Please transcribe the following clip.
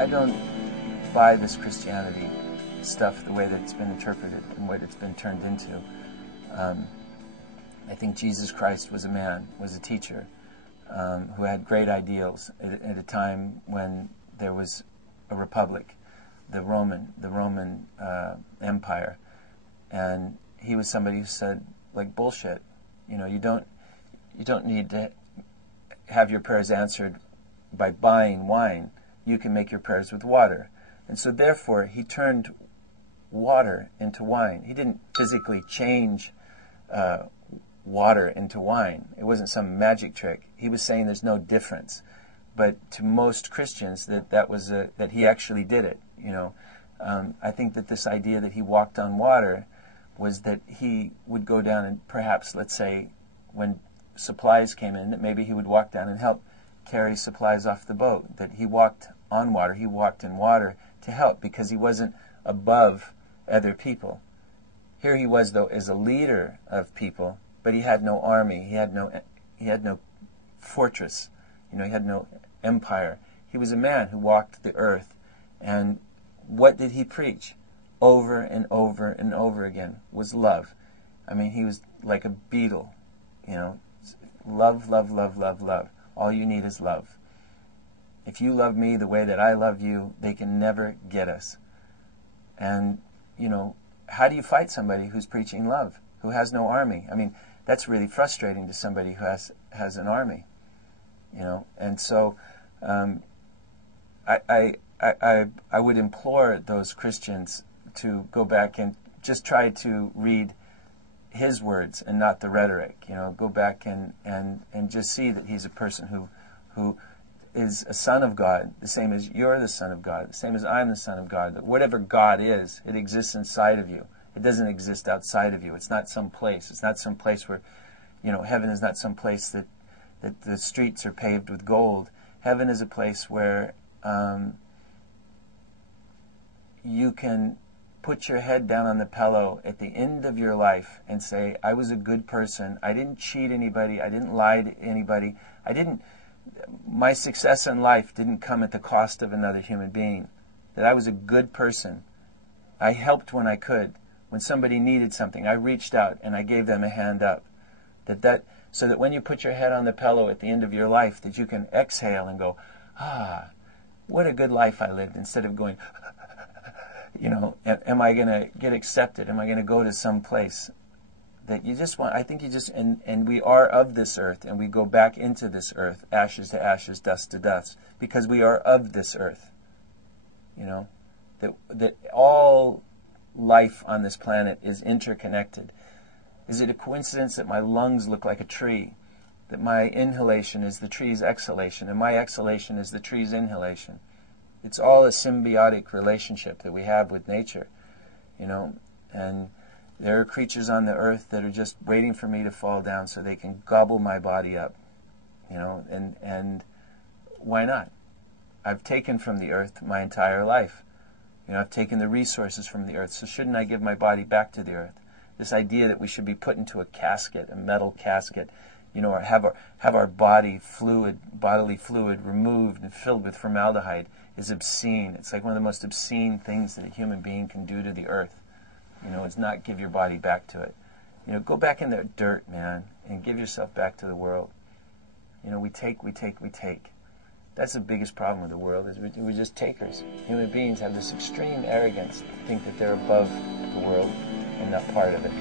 I don't buy this Christianity stuff the way that it's been interpreted and what it's been turned into. I think Jesus Christ was a man, was a teacher, who had great ideals at a time when there was a republic, the Roman Empire, and he was somebody who said, like, bullshit. You know, you don't need to have your prayers answered by buying wine. You can make your prayers with water. And so therefore he turned water into wine. He didn't physically change water into wine. It wasn't some magic trick. He was saying there's no difference. But to most Christians, that he actually did it. You know, I think that this idea that he walked on water was that he would go down and perhaps, let's say, when supplies came in, that maybe he would walk down and help carry supplies off the boat. That he walked on water, he walked in water to help because he wasn't above other people. Here he was, though, as a leader of people, but he had no army, he had no fortress, you know, he had no empire. He was a man who walked the earth, and what did he preach? Over and over and over again was love. I mean, he was like a beetle, you know, love, love, love, love, love. All you need is love. If you love me the way that I love you, they can never get us. And, you know, how do you fight somebody who's preaching love, who has no army? I mean, that's really frustrating to somebody who has an army, you know. And so I would implore those Christians to go back and just try to read his words and not the rhetoric. You know, go back and just see that he's a person who is a son of God, the same as you're the son of God, the same as I'm the son of God. That whatever God is, it exists inside of you. It doesn't exist outside of you. It's not some place. It's not some place where, you know, heaven is not some place that the streets are paved with gold. Heaven is a place where you can put your head down on the pillow at the end of your life and say, I was a good person. I didn't cheat anybody. I didn't lie to anybody. My success in life didn't come at the cost of another human being. That I was a good person. I helped when I could. When somebody needed something, I reached out and I gave them a hand up. So that when you put your head on the pillow at the end of your life, that you can exhale and go, ah, what a good life I lived, instead of going, you know, am I going to get accepted? Am I going to go to some place that you just want? I think you just, and we are of this earth, and we go back into this earth, ashes to ashes, dust to dust, because we are of this earth. You know, that all life on this planet is interconnected. Is it a coincidence that my lungs look like a tree? That my inhalation is the tree's exhalation, and my exhalation is the tree's inhalation? It's all a symbiotic relationship that we have with nature, you know. And there are creatures on the earth that are just waiting for me to fall down so they can gobble my body up, you know. And why not? I've taken from the earth my entire life. You know, I've taken the resources from the earth, so shouldn't I give my body back to the earth? This idea that we should be put into a casket, a metal casket, you know, or have our bodily fluid removed and filled with formaldehyde is obscene. It's like one of the most obscene things that a human being can do to the earth. You know, is not give your body back to it. You know, go back in the dirt, man, and give yourself back to the world. You know, we take. That's the biggest problem with the world, is we're just takers. Human beings have this extreme arrogance to think that they're above the world and not part of it.